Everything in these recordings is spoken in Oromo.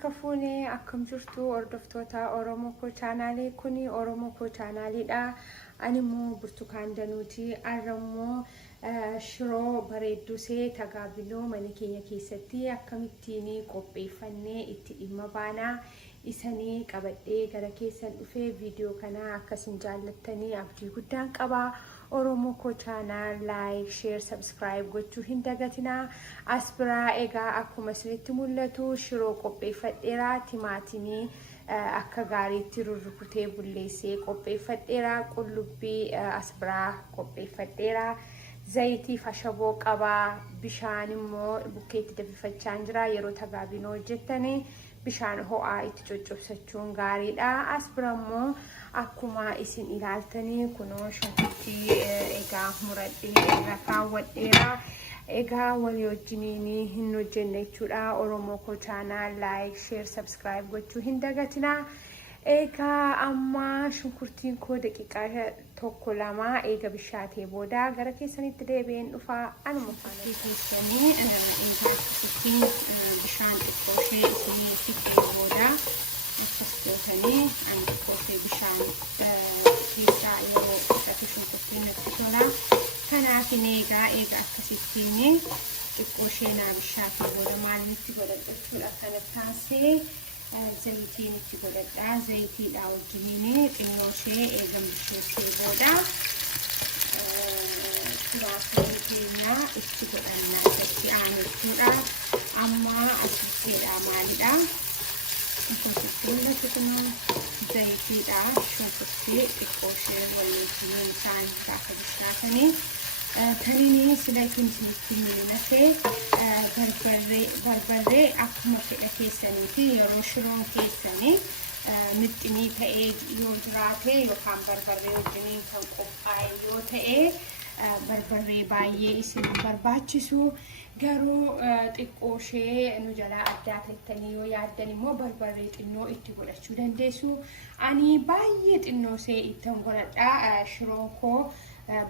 Kafune akkam jirtu hordoftoota Oromoo koo chaanaalii kuni Oromoo koo chaanaaliidha. Ani immoo Burtukaan Danuuti. Arrammoo shiroo bareedduu Tagaabinoo mana keenya keessatti akkamittiin qopheeffannee itti dhimma baanaa isanii qabadhee gara keessan dhufee viidiyoo kana akkasin jaallattanii abdii guddaan qaba. Oromoo koo channel like share subscribe gochuu hin dagatinaa. Asbiraa egaa akkuma isinitti mul'atu shiroo qopheeffadheera. Timaatimii akka gaariitti rurrukutee bulleessee qopheeffadheera. Qullubbii asbiraa qopheeffadheera. Zayitii fashaboo qaba. Bishaan immoo bukkeetti danfifachaa jira. Yeroo Tagaabinoo hojjettanii bishaan ho'aa itti coccobsachuun gaariidha. Asbira immoo akkuma isin ilaaltanii kunoo shunkurtii egaa muradhee irra kaawwadheera. Egaa walii wajjiniin hin hojjenne jechuudha. Oromoo koo channel like share subscribe gochuu hin dagatinaa. Egaa amma shunkurtiin koo daqiiqaa tokko lama eega bishaatee booda gara keessanitti deebi'een dhufa. Anuma faana keessanii shunkurtiin bishaan xiqqoo ishee isinii fixee booda akkas gootanii xiqqoo ishee bishaan keessaa yeroo fixatu shunkurtiin natti tola. Kanaaf eega akkasittiin xiqqoo ishee naa bishaatee booda maalinitti godhadhachuudha kana taasee zayitiin itti godhadhaa. Zayitiidha wajjiniin xinnoo ishee eegamishee booda timaatimii keenya itti godhannaa itti aanuudha. Amma asitteedha maalidha shunkurtii mul'atu kun zayitiidha. Shunkurtii xiqqoo ishee waliin isaan gaafa bishaatanii kanini silatiin isinitti mul'ate barbarree akkuma fedha keessaniiti. Yeroo shiroon keessanii mixxinii ta'ee yoo jiraate yookaan barbarree wajjiniin kan qophaa'e yoo ta'e barbarree baay'ee isin barbaachisu. Garuu xiqqoo ishee nu jalaa addaa ta'ettanii yoo yaaddan immoo barbarree xinnoo itti godhachuu dandeessu. Ani baay'ee xinnoo ishee ittiin godhadha. Shiroon koo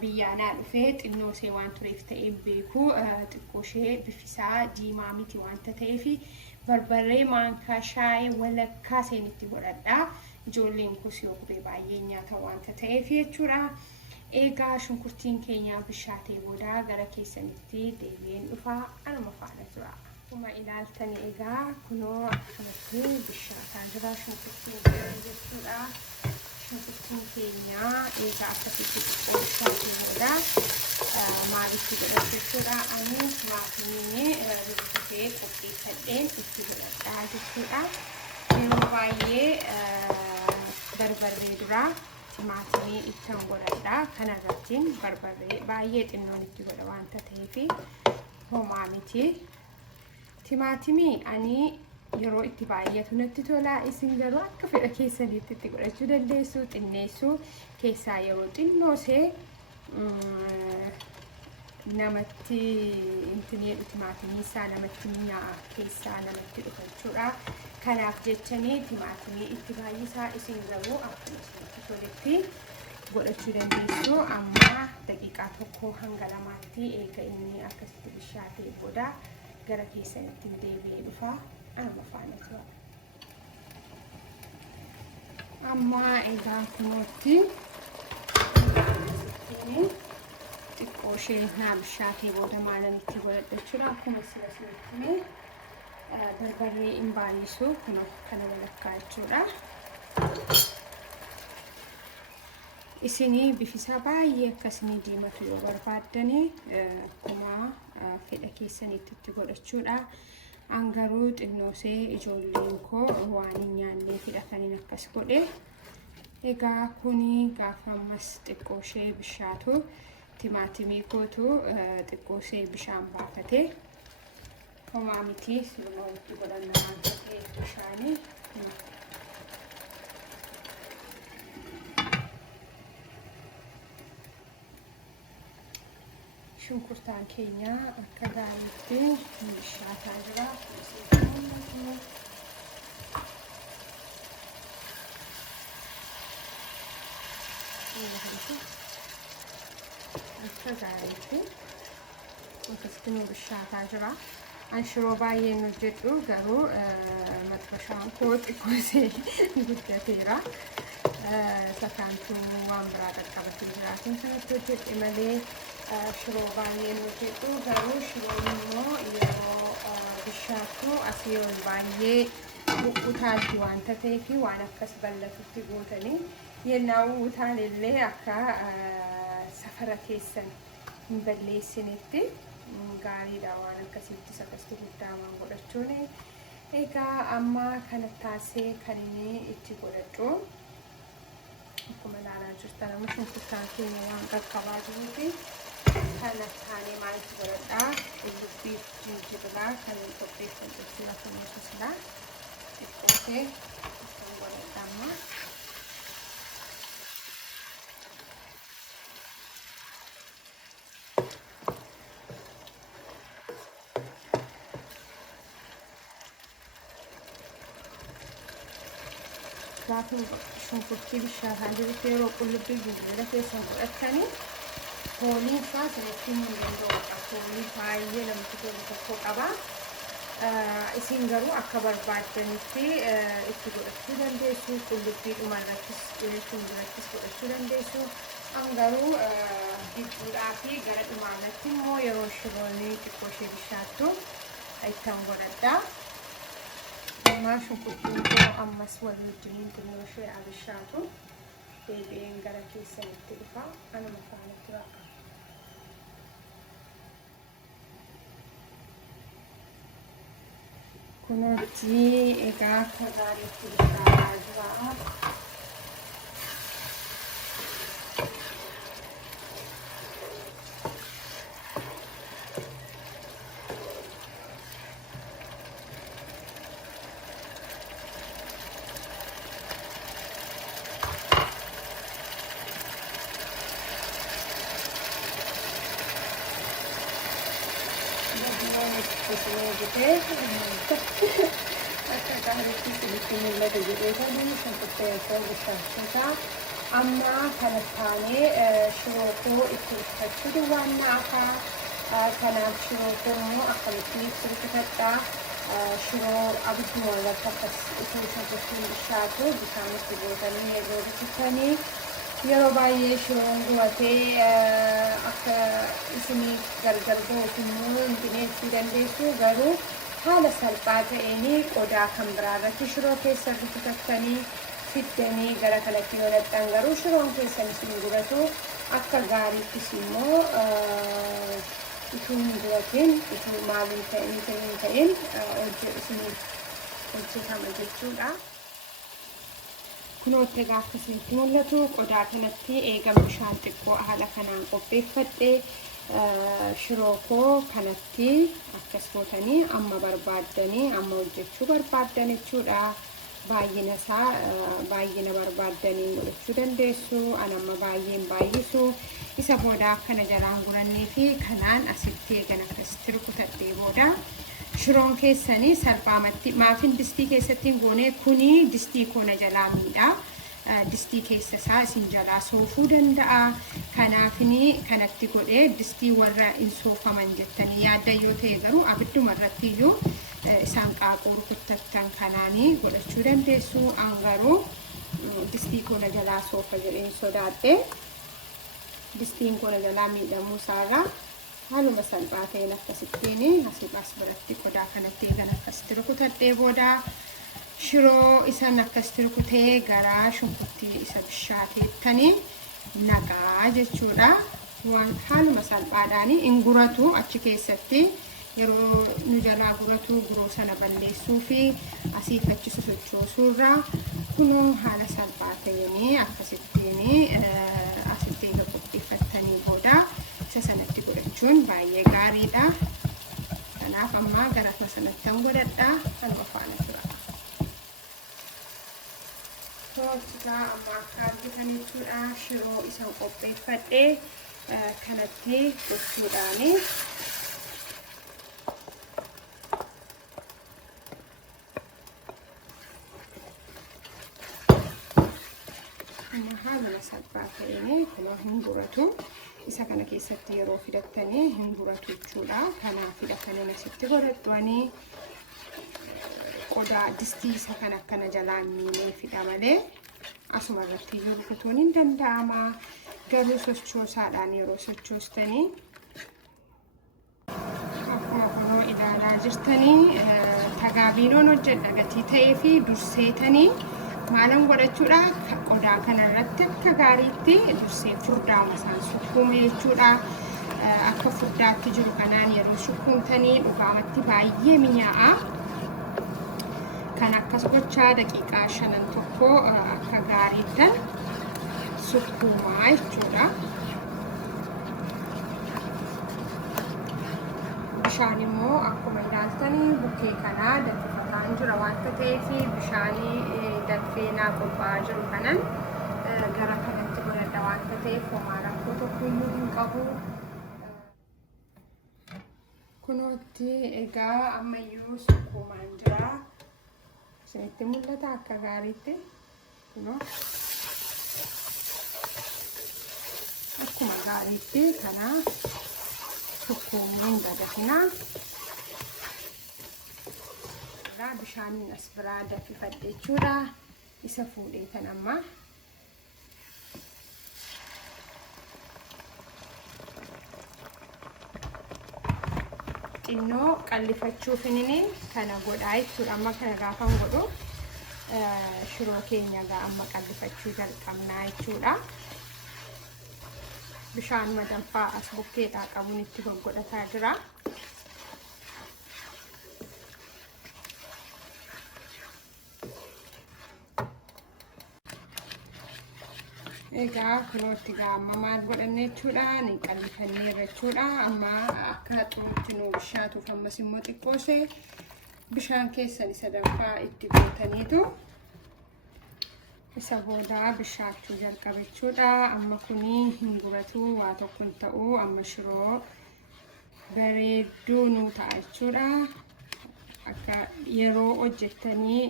biyyaanaa dhufee xinnoo ishee waan tureef ta'ee beeku. Xiqqoo ishee bifisaa diimaa miti waanta ta'eef barbarree maankaa shaayii walakkaa isheen itti godhadha. Ijoolleen koos yoo gubee baay'ee nyaata waanta ta'eef jechuudha. Egaa shunkurtiin keenya bishaatee booda gara keessanitti deebi'een dhufa. Anuma faana tura. Akkuma ilaaltan egaa kunoo akkanatti bishaataa jira shunkurtiin jechuudha. Shunkurtiin keenya egaa akkasitti xiqqoo bishaatee booda maalitti godhatu jechuudha. Ani timaatimii rurrukutee qopheeffadheen itti godhadhaa jechuudha. Yeroo baay'ee barbarree dura timaatimii ittiin godhadha. Kanarrattiin barbarree baay'ee xinnoon itti godha waanta ta'eef homaa miti. Timaatimii ani yeroo itti baay'atu natti tola. Isin garuu akka fedha keessanitti itti godhachuu dandeessu. Xinneessuu keessaa yeroo xinnoo ishee namatti intineedhu timaatimii isaa namatti mi'aa keessaa namatti dhufachuudha. Kanaaf jechanii timaatimii itti baay'isaa. Isin garuu akkuma isinitti toletti godhachuu dandeessu. Amma daqiiqaa tokko hanga lamaatti eega inni akkasitti bishaatee booda gara keessanitti deebi'ee dhufa. Anuma faana tura. Amma egaa kunootti xiqqoo ishee naa bishaatee booda maalinitti godhadhachuudha. Akkuma isinitti barbarree hin baay'isu kunoo kana walakkaa jechuudha. Isinii bifisaa baay'ee akkasii diimatu yoo barbaaddanii akkuma fedha keessanitti itti godhachuudha. Angaruu xinnoo ishee ijoolleen koo waan hin nyaannee fidhataniin akkas godhe Egaa kuni gaafa ammas xiqqoo ishee bishaatu timaatimii kootu xiqqoo ishee bishaan baafatee homaa miti siluma itti godhannaa ta'ee bishaanii shunkurtaan keenya akka gaariitti bishaataa jira. Akka gaariitti akkasitti nu bishaataa jira. An shiroo baay'een hojjedhu garuu maxxashaan koo xiqqoosee guddateera. Sakaantuu waan biraa qaqqabatee jiraatiin kanatti hojjedhe malee shiroo baay'een hojjedhu garuu shiroon immoo yeroo bishaattu asii ol baay'ee buqqutaalti waanta ta'eef waan akkas bal'atutti gootanii yennaa utaan illee akka safara keessan hin balleessinetti gaariidha waan akkasitti sakasti guddaaman godhachuun. Egaa amma kana taasee kan inni itti godhadhu akkuma ilaalaa jirtan amma shunkurtaan keenya waan qaqqabaa jiruufi kana taanee maalitti godhadhaa qullubbii jinjibilaa kan qopheeffadhu jechuudha kan nuusisidha xiqqootee kan godhadha amma. Gaafa shunkurtii bishaataan jirutti yeroo qullubbii jinjibila keessan godhattanii fooliin isaa sanatti hin danda'udha. Foolii baay'ee namatti tolu tokko qaba. Isin garuu akka barbaaddanitti itti godhachuu dandeessu. Qullubbii dhumarrattis fuuldurattis godhachuu dandeessu. An garuu gidduudhaa fi gara dhumaarratti immoo yeroo shiroonni xiqqoo ishee bishaattu ittan godhadha. Amma shunkurtiin koo ammas wal wajjiniin xinnoo ishee abishaatu deebi'een gara keessanitti dhufa anuma faanatti ba'a. Kunuutti egaa akka gaariitti bishaataa jira. Amma kana taanee shiroo koo itti uffachuu waan naafa kanaaf shiroo koo immoo akkamitti itti uffadhaa shiroo abidduma irratti akkas itti uffachuu bishaatu bishaan itti gootanii yeroo rukuttanii yeroo baay'ee shiroon gubatee akka isinii gargar ba'uuf immoo hin dhineessuu dandeessu garuu haala salphaa ta'een qodaa kan biraa irratti shiroo keessa rukuttattanii fiddanii gara kanatti yoo naqxan garuu shiroon keessan isin gubatu akka gaariittis immoo utuu hin gubatin utuu maaliin ta'in isiniif hojjetama jechuudha. Kunootti gaafa isinitti mul'atu qodaa kanatti eegam bishaan xiqqoo haala kanaan qopheeffadhe shiroo koo kanatti akkas gootanii amma barbaaddanii amma hojjechuu barbaaddan jechuudha. Baay'ina isaa baay'ina barbaaddanii godhachuu dandeessu. An amma baay'een baay'isu isa booda akkana jalaan gurannee fi kanaan asitti eegan akkasitti rukutadhee booda shiroon keessanii salphaamatti maafin distii keessatti hin goone kuni distii koona jalaa miidha. Distii keessa isaa isin jalaa soofuu danda'a. Kanaafini kanatti godhee distii warra hin soofaman jettanii yaaddan yoo ta'e garuu abidduma irratti iyyuu isaan qaaquu rukuttattan kanaanii godhachuu dandeessu. An garuu distii koona jalaa soofa jedheen sodaadhe distiin koona jalaa miidhamuu isaarraa haaluma salphaa ta'een akkasittiin as biratti qodaa kanatti eegan akkasitti rukutadhee booda shiroo isan akkasitti rukutee gara shunkurtii isa bishaateettanii naqaa jechuudha. Waan haaluma salphaadhaan hin guratu achi keessatti yeroo nu jalaa guratu guroo sana balleessuu fi asii achi sochoosuurraa kunoo haala salphaa ta'een akkasittiin asitti eega qopheeffattanii booda isa sanatti godhachuun baay'ee gaariidha. Kanaaf amma gara sanattan godhadha kanuma faana tura. To'achuudha amma akka argitaniitudha shiroo isan qopheeffadhee kanatti gochuudhaani. Haala salphaa ta'een kunoo hin guratu. Isa kana keessatti yeroo fidattanii hin guratu jechuudha. Kanaaf fidattanii asitti godhattuanii qodaa distii isa kan akkana jalaan miinee fida malee asuma irratti rukutuun hin danda'ama. Garuu sochoosaadhaan yeroo sochoostanii akkuma kunoo ilaalaa jirtanii tagaabinoon hojjedha gatii ta'ee fi durseetanii maalan godhachuudha qodaa kanarratti akka gaariitti dursee furdaama isaan sukkuume jechuudha. Akka furdaatti jiru kanaan yeroo sukkuumtanii dhugaamatti baay'ee mi'aa'a. Kan akkas gochaa daqiiqaa 5 tokko akka gaariittan sukkuumaa jechuudha. Bishaan immoo akkuma ilaaltanii bukkee kanaa danfifataan jira waanta ta'eef bishaanii danfeenaa qophaa'aa jiru kanan gara kanatti godhadha waanta ta'eef homaa rakkoo tokkoyyuu hin qabu. Kunootti egaa ammayyuu sukkuumaan jira. Isinitti mul'ata akka gaariitti kunoo akkuma gaariitti kana sukkuumuu hin dagatinaa. Bishaaniin as biraa danfifadhe jechuudha. Isa fuudhee kan amma xinnoo qallifachuuf inni kana godhaa jechuudha. Amma kana gaafan godhu shiroo keenya gaa amma qallifachuu jalqabnaa jechuudha. Bishaan madanfaa as bukkeedhaa qabuun itti goggodhataa jira. Egaa kunootti gaa amma maal godhanne jechuudha. Ni qallifanneerra jechuudha. Amma akka xuruutti nu bishaatuuf ammas immoo xiqqoosee bishaan keessan isa danfaa itti gootaniitu isa boodaa bishaachuu jalqabe jechuudha. Amma kuni hin guratu waa tokko hin ta'u. Amma shiroo bareedduu nu ta'a jechuudha. Akka yeroo hojjettanii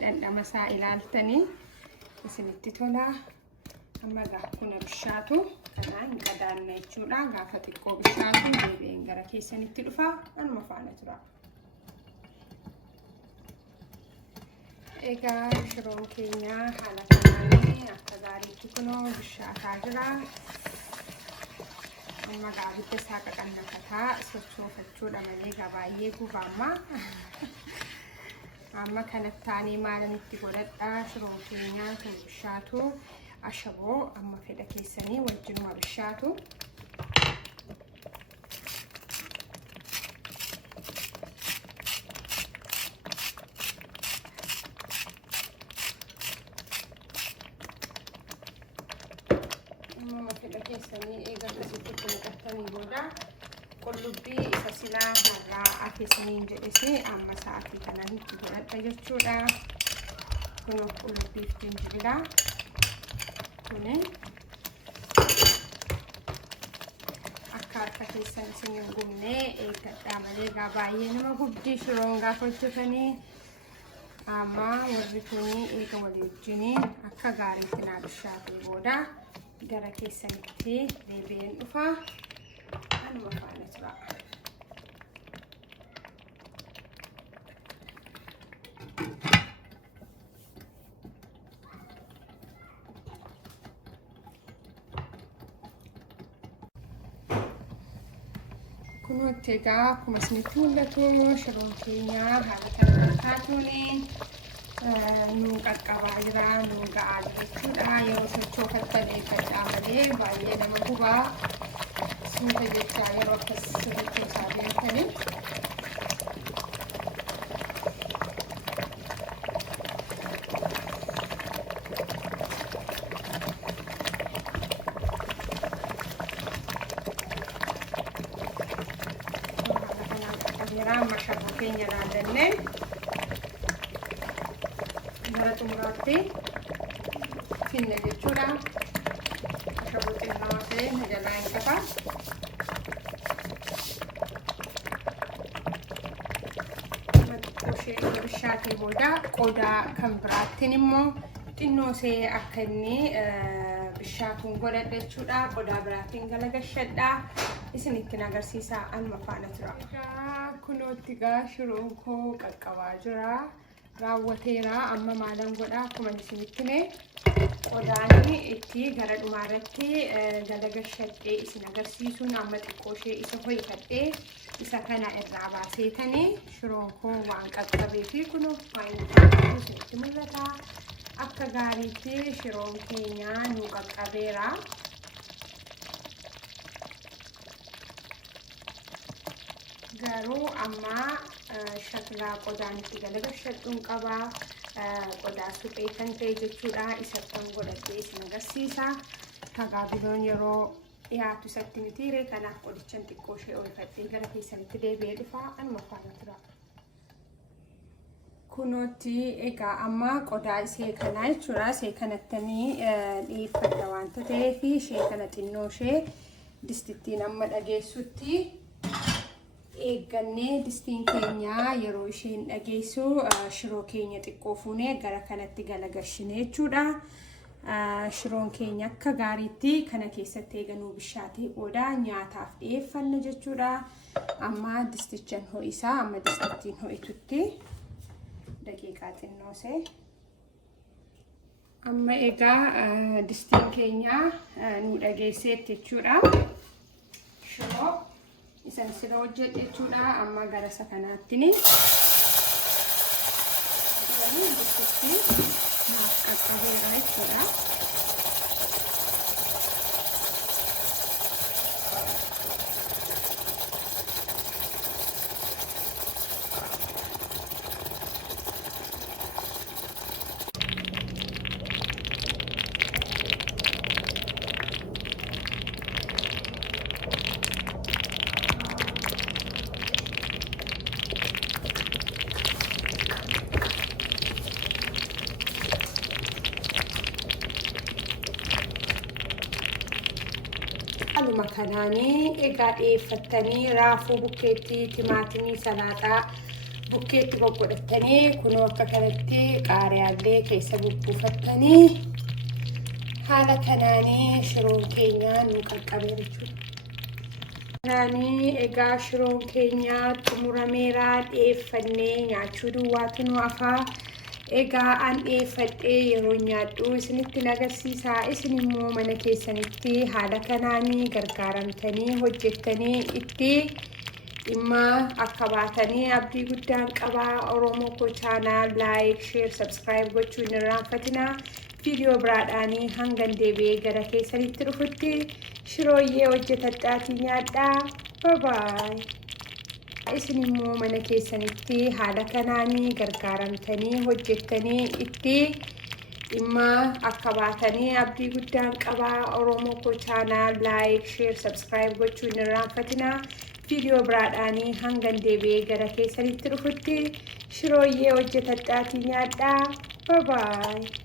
dhandhama isaa ilaaltanii isinitti tola. Amma gaafuna bishaatu kanaa hin qadaanna jechuudha. Gaafa xiqqoo bishaatu deebi'een gara keessanitti dhufa anuma faana tura. Egaa shiroon keenya haala kanaan akka gaariitti kunoo bishaataa jira. Amma gaabidda isaa qaqannafataa sochoofachuudha malee baay'ee gubaamma. Amma kanatti taanee maalan itti godhadha shiroon keenya kan bishaatu. Ashaboo amma fedha keessanii wajjinuma bishaatu. Amma fedha keessanii eega akkasitti qulqulleessanii booda qullubbii isa silaa har'aa keessaniin jedhese amma sa'aatii kanaan itti godhadha jechuudha. Kun qullubbii fi jinjibila. Akka harka keessan isin hin gubne eeggadhaa malee gaa baay'ee nama gubdii shiroon gaafa hojjetanii. Amma warri kuni eega walii wajjin akka gaariitti naa bishaatee booda gara keessanitti deebi'een dhufa anuma faana tura. Kunootti egaa akkuma isinitti mul'atu shiroon keenya haala kanaan taatuuni nu qaqqabaa jira, nu ga'aa jira jechuudha. Yeroo sochoofattan eeggadhaa malee baay'ee nama gubaa. Sunta jechaa yeroo akkas sirriitti isaa beekanii. Mashabu keenya naannee gara xumuraatti finna jechuudha. Mashabu xinnoo ta'e jalaa hin qaba. Bishaatii booda qodaa kan biraattiin immoo xinnoo ta'e akka inni bishaatuun godhadha jechuudha. Qodaa biraatiin galagalchadha. Isinitti agarsiisa anuma faana tura. Kunootti gaa shiroon koo qaqqabaa jira. Raawwateera amma maalan godha akkuma isinitti hime qodaani itti gara dhumaarratti galagalchadhee isin agarsiisuun amma xiqqoo ishee isa ho'ifadhee isa kana irraa baaseetanii shiroon koo waan qaqqabee fi kunoo waan isinitti mul'ata. Akka gaariitti shiroon keenya nu qaqqabeera. Garuu amma shakla qodaan itti galagalchadhuun qaba. Qodaa suphee kan ta'e jechuudha. Isatti godhadhee isin agarsiisa. Tagaabinoon yeroo dhiyaatu isatti mitiire kanaaf qodichan xiqqoo ishee oolfadhee gara keessanitti deebi'ee dhufa anuma faana tura. Kunootti egaa amma qodaa ishee kanaa jechuudha. Ishee kanattanii dhiyeeffadha waanta ta'eef ishee kana xinnoo ishee distittiin amma dhageessutti eeggannee distiin keenya yeroo isheen dhageessu shiroo keenya xiqqoo fuunee gara kanatti galagalchine jechuudha. Shiroon keenya akka gaariitti kana keessatti eeganuu bishaatee booda nyaataaf dhiyeeffanna jechuudha. Amma distichan ho'isaa amma distittiin ho'itutti daqiiqaa xinnoosee. Amma egaa distiin keenya nu dhageesseetti jechuudha. Shiroo isan sila hojjedhe jechuudha. Amma gara isa kanaatti naaf qaqqabeera jechuudha. Aluma kanaanii egaa dhiyeeffattanii raafuu bukkeetti timaatimii salaaxaa bukkeetti goggodhattanii kunoo akka kanatti qaariyaallee keessa bubbuufattanii haala kanaanii shiroon keenya nu qaqqabee jechuudha. Kanaanii egaa shiroon keenya xumurameera dhiyeeffannee nyaachuu duwwaatu nu hafaa. Egaa an dhiyeeffadhee yeroo nyaadhu isinitti agarsiisa. Isin immoo mana keessanitti haala kanaanii gargaaramtanii hojjettanii itti dhimma akka baatanii abdii guddaan qaba. Oromoo koo chaanaal laayik, sheer, sabskiraayib gochuun hin irraanfatina. Viidiyoo biraadhaanii hanga deebi'ee gara keessanitti dhufutti shirooyyee hojjetadhaatii nyaadhaa. Bye. Isin immoo mana keessanitti haala kanaanii gargaaramtanii hojjettanii itti dhimma akka baatanii abdii guddaan qaba. Oromoo koo chaanaal laayik, sheer, sabskiraayib gochuun hin irraanfatina. Viidiyoo biraadhaanii hanga deebi'ee gara keessanitti dhufutti shirooyyee hojjetadhaatii nyaadhaa. Bye.